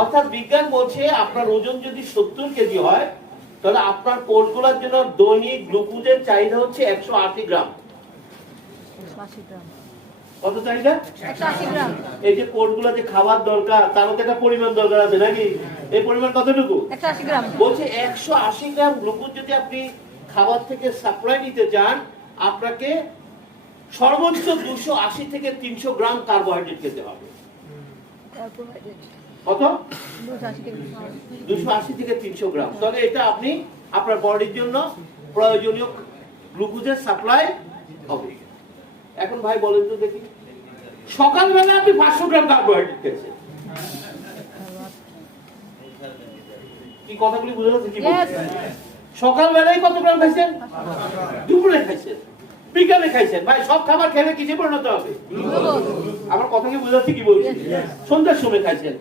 অর্থাৎ বিজ্ঞান বলছে আপনার ওজন যদি 70 কেজি হয় তাহলে আপনার কোষগুলোর জন্য দৈনিক গ্লুকোজের চাহিদা হচ্ছে 180 গ্রাম। কত চাহিদা? 180 গ্রাম। এই যে কোষগুলো যে খাবার দরকার তার মধ্যে একটা পরিমাণ দরকার আছে নাকি? এই পরিমাণ কতটুকু? 180 গ্রাম। বলছে 180 গ্রাম গ্লুকোজ যদি আপনি খাবার থেকে সাপ্লাই নিতে চান আপনাকে সর্বোচ্চ 280 থেকে 300 গ্রাম কার্বোহাইড্রেট খেতে হবে। কত? 280 থেকে 300 গ্রাম। তাহলে এটা আপনি আপনার বডির জন্য প্রয়োজনীয় গ্লুকোজের সাপ্লাই হবে। এখন ভাই বলেন তো দেখি, সকালবেলা আপনি 500 গ্রাম কার্বোহাইড্রেট খেয়েছেন, কি কথাগুলি বুঝে যাচ্ছে কি বলছেন? সকালবেলায় কত গ্রাম খাইছেন? দুপুরে খাইছেন, বিকালে খাইছেন। ভাই সব খাবার খেলে কিসে পরিণত হবে? আমার কথা কি বুঝাচ্ছি কি বলছি? সন্ধ্যার সময় খাইছেন।